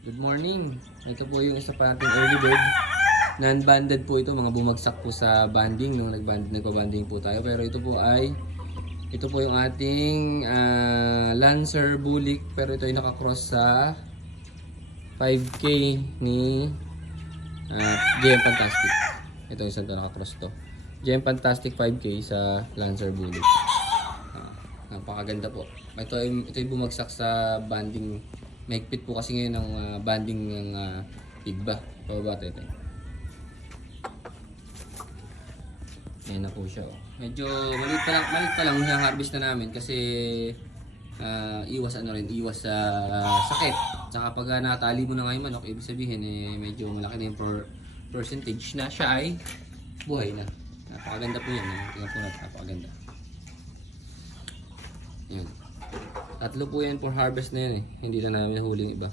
Good morning. Ito po yung isa pa nating early bird. Non-banded po ito, mga bumagsak po sa banding nung nagpa-banding po tayo. Pero ito po yung ating Lancer Bulik, pero ito ay nakakross sa 5K ni JM Fantastic. Ito yung isang nakakross to. JM Fantastic 5K sa Lancer Bulik. Napakaganda po. Ito ay bumagsak sa banding. Mahigpit po kasi ngayon ang banding ng Tigba. Pababa tayo. Ayan na po siya. Oh. Medyo maliit pa lang yung harvest na namin kasi iwas sa sakit. Tsaka pag natali mo na nga yung manok, ibig sabihin medyo malaki na yung percentage na siya ay buhay na. Napakaganda po yan. Tingnan po natin, napakaganda. Yan. Tatlo po yan for harvest na yan eh. Hindi na namin nahuling iba.